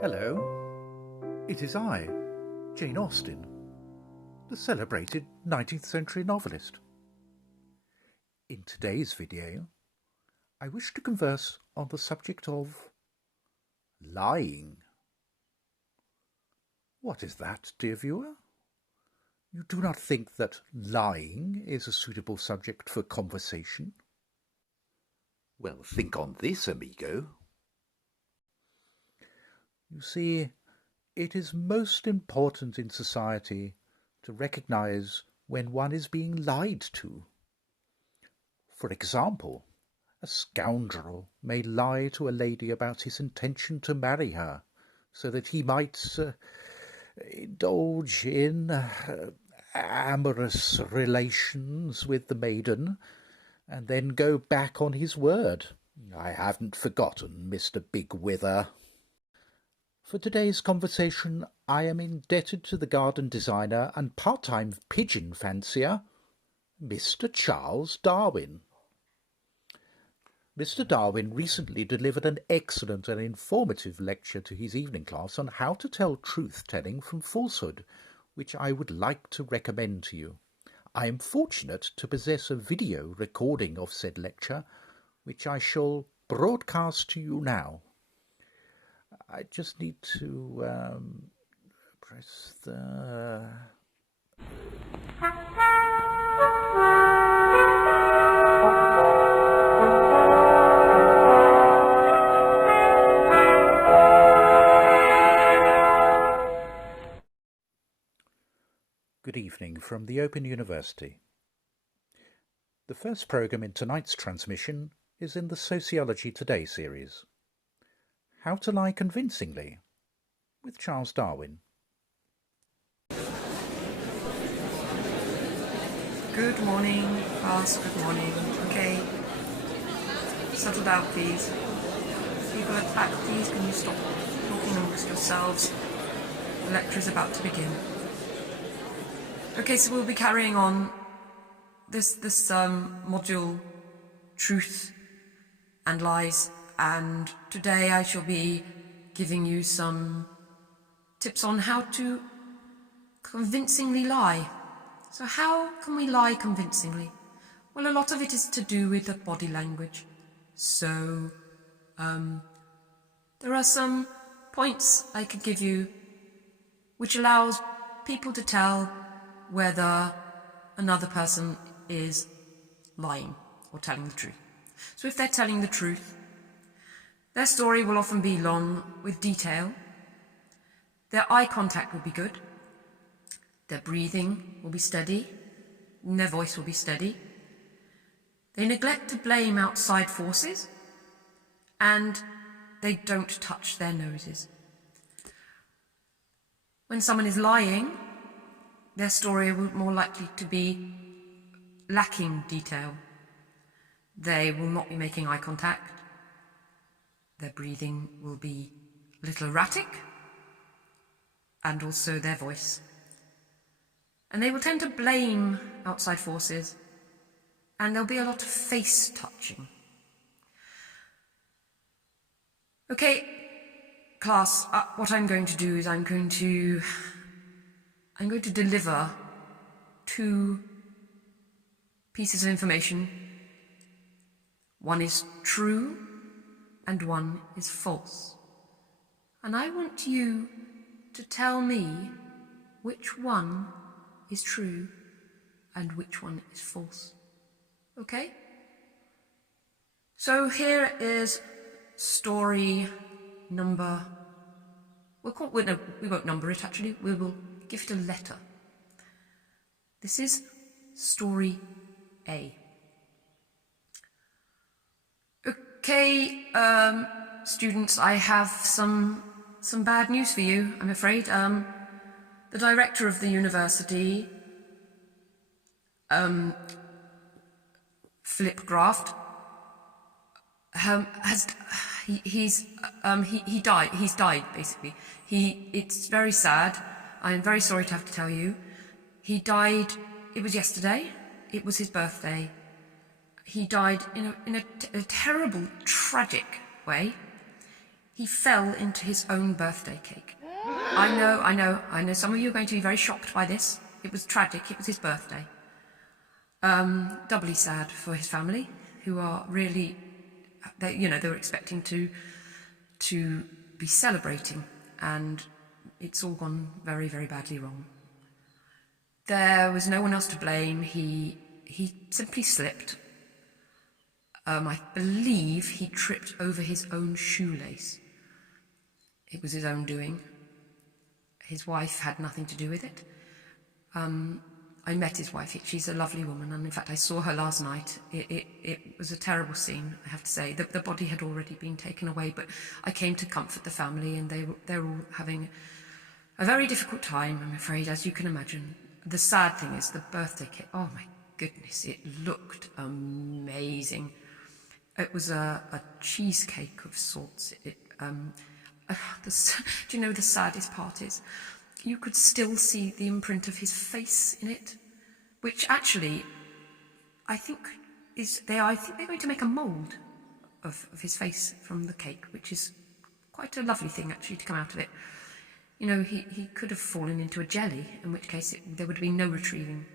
Hello, it is I, Jane Austen, the celebrated 19th century novelist. In today's video, I wish to converse on the subject of lying. What is that, dear viewer? You do not think that lying is a suitable subject for conversation? Well, think on this, amigo. You see, it is most important in society to recognize when one is being lied to. For example, a scoundrel may lie to a lady about his intention to marry her, so that he might indulge in amorous relations with the maiden, and then go back on his word. I haven't forgotten, Mr. Bigwither. For today's conversation, I am indebted to the garden designer and part-time pigeon fancier, Mr. Charles Darwin. Mr. Darwin recently delivered an excellent and informative lecture to his evening class on how to tell truth-telling from falsehood, which I would like to recommend to you. I am fortunate to possess a video recording of said lecture, which I shall broadcast to you now. I just need to press the... Good evening from the Open University. The first programme in tonight's transmission is in the Sociology Today series. How to Lie Convincingly, with Charles Darwin. Good morning, class, good morning. Okay, settle down please. People at the back, please, can you stop talking amongst yourselves? The lecture is about to begin. Okay, so we'll be carrying on this module, Truth and Lies. And today I shall be giving you some tips on how to convincingly lie. So how can we lie convincingly? Well, a lot of it is to do with the body language. So there are some points I could give you which allows people to tell whether another person is lying or telling the truth. So if they're telling the truth, their story will often be long with detail. Their eye contact will be good. Their breathing will be steady. And their voice will be steady. They neglect to blame outside forces. And they don't touch their noses. When someone is lying, their story will be more likely to be lacking detail. They will not be making eye contact. Their breathing will be a little erratic, and also their voice. And they will tend to blame outside forces, and there'll be a lot of face touching. Okay, class, what I'm going to do is I'm going to deliver two pieces of information. One is true, and one is false. And I want you to tell me which one is true and which one is false. Okay? So here is story number... we won't number it actually, we will give it a letter. This is story A. Okay, students, I have some bad news for you, I'm afraid. The director of the university, Philip Graft, he died basically. It's very sad. I'm very sorry to have to tell you. He died. It was yesterday. It was his birthday. He died in a terrible, tragic way. he fell into his own birthday cake. I know some of you are going to be very shocked by this. It was tragic, it was his birthday. Doubly sad for his family, who are really, they were expecting to be celebrating, and it's all gone very, very badly wrong. There was no one else to blame. He simply slipped. I believe he tripped over his own shoelace. It was his own doing. His wife had nothing to do with it. I met his wife. She's a lovely woman, and in fact I saw her last night. It was a terrible scene, I have to say. The body had already been taken away, but I came to comfort the family, and they're all having a very difficult time, I'm afraid, as you can imagine. The sad thing is the birthday cake. Oh my goodness, it looked amazing. It was a cheesecake of sorts. Do you know the saddest part is? You could still see the imprint of his face in it, which actually, I think they're going to make a mould of his face from the cake, which is quite a lovely thing actually to come out of it. He could have fallen into a jelly, in which case there would be no retrieving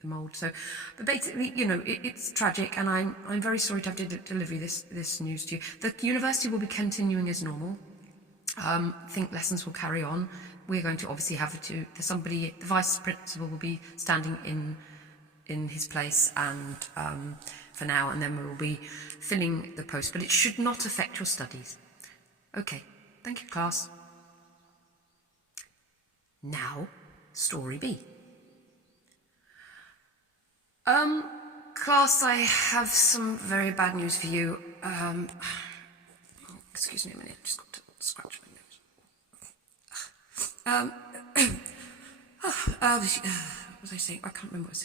the mould. So, but basically, it's tragic, and I'm very sorry to have to deliver this news to you. The university will be continuing as normal. I think lessons will carry on. We're going to obviously have the vice principal will be standing in his place, and for now, and then we'll be filling the post, but it should not affect your studies. Okay, thank you, class. Now, story B. Class, I have some very bad news for you. Excuse me a minute, just got to scratch my nose. What was I saying? I can't remember what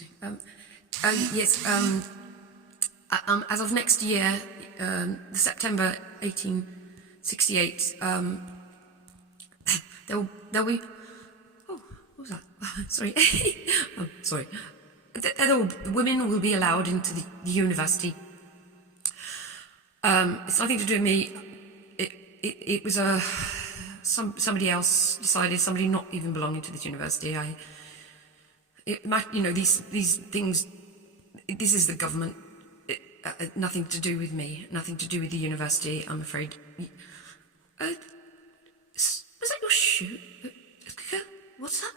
I was saying. Yes, as of next year, September 1868, there'll be... Oh, what was that? Sorry. Oh, sorry. Women will be allowed into the university. It's nothing to do with me. It was somebody else decided, somebody not even belonging to this university. These things. This is the government. Nothing to do with me. Nothing to do with the university. I'm afraid. Was that your shoe? What's that?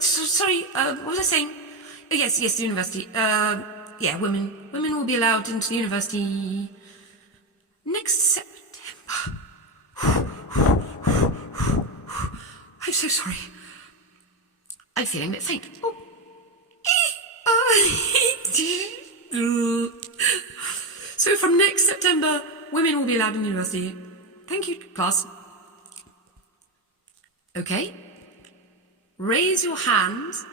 Sorry. What was I saying? Oh, yes, the university. Yeah, women will be allowed into the university next September. I'm so sorry. I'm feeling a bit faint. So from next September, women will be allowed in the university. Thank you, class. Okay. Raise your hands.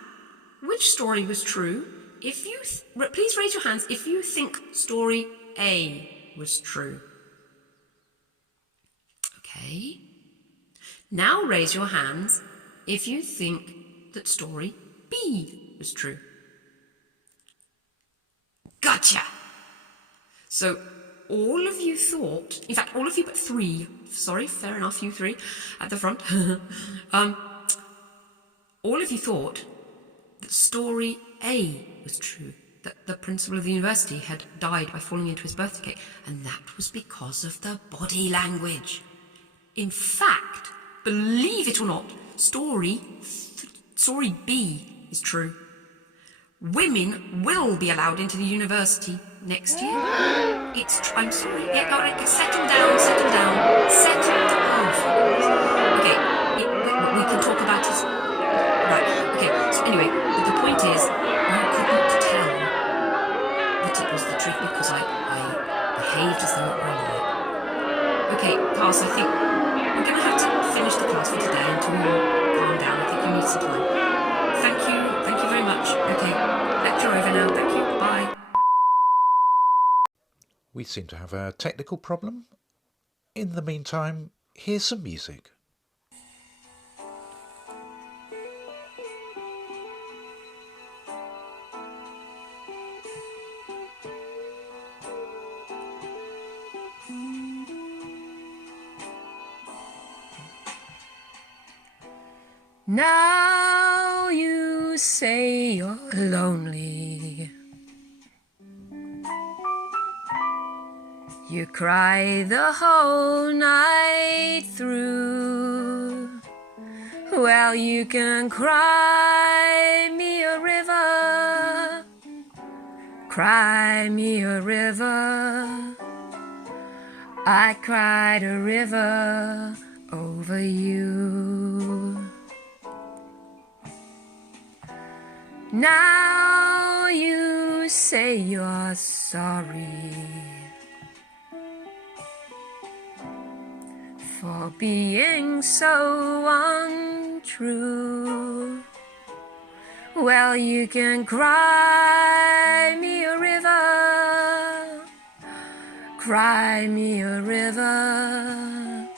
Which story was true? Please raise your hands if you think story A was true. Okay. Now raise your hands if you think that story B was true. Gotcha! So all of you thought, in fact all of you but three, sorry, fair enough, you three at the front, all of you thought that story A was true, that the principal of the university had died by falling into his birthday cake, and that was because of the body language. In fact, believe it or not, story B is true. Women will be allowed into the university next year. I'm sorry. Yeah, all right, settle down. Okay, we can talk about it. Right, okay, so anyway, but the point is, you couldn't tell that it was the truth because I behaved as though it were a lie. Okay, class, I think we're going to have to finish the class for today until you calm down. I think you need some time. Thank you very much. Okay, lecture over now. Thank you, bye. We seem to have a technical problem. In the meantime, here's some music. Now you say you're lonely. You cry the whole night through. Well, you can cry me a river. Cry me a river. I cried a river over you. Now you say you're sorry for being so untrue. Well, you can cry me a river. Cry me a river.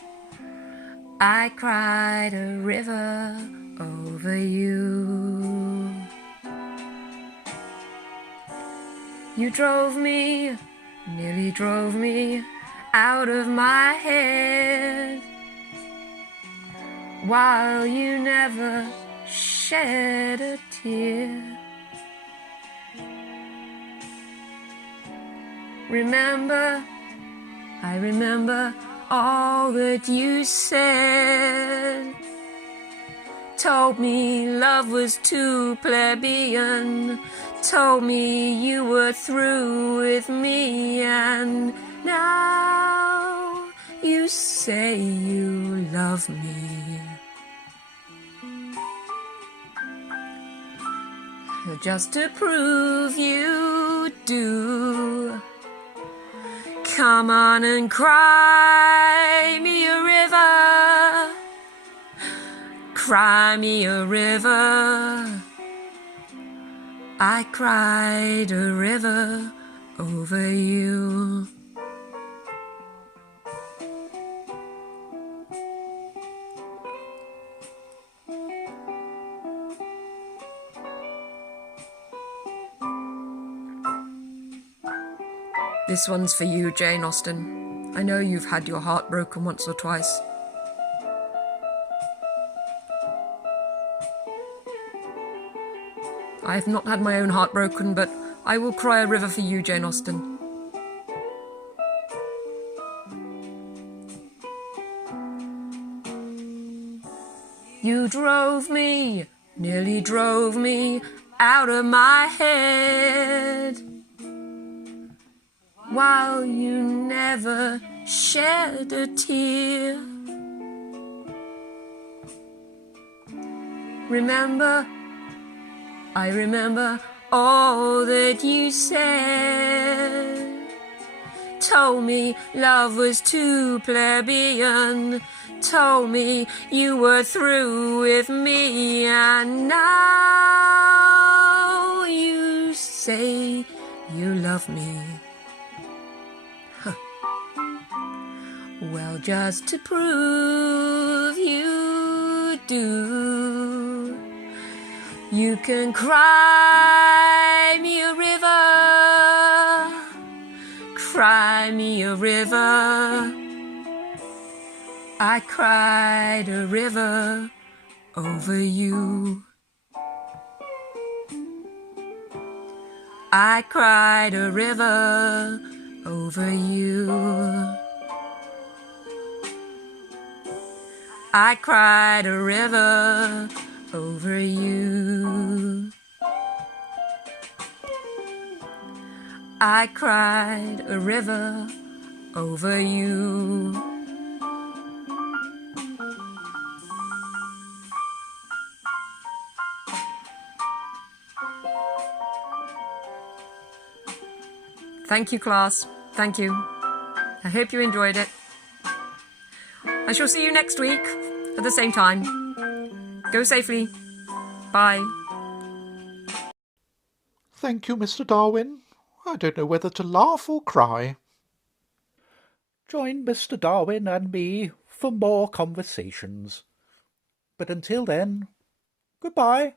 I cried a river over you. You drove me, nearly drove me out of my head, while you never shed a tear. I remember all that you said. Told me love was too plebeian. Told me you were through with me. And now you say you love me. Just to prove you do. Come on and cry me a river. Cry me a river. I cried a river over you. This one's for you, Jane Austen. I know you've had your heart broken once or twice. I have not had my own heart broken, but I will cry a river for you, Jane Austen. You drove me, nearly drove me out of my head, while you never shed a tear. I remember all that you said. Told me love was too plebeian. Told me you were through with me. And now you say you love me. Well, just to prove you do, you can cry me a river. Cry me a river. I cried a river over you. I cried a river over you. I cried a river over you. I cried a river over you. Thank you, class. Thank you. I hope you enjoyed it. I shall see you next week at the same time. Go safely. Bye. Thank you, Mr. Darwin. I don't know whether to laugh or cry. Join Mr. Darwin and me for more conversations. But until then, goodbye.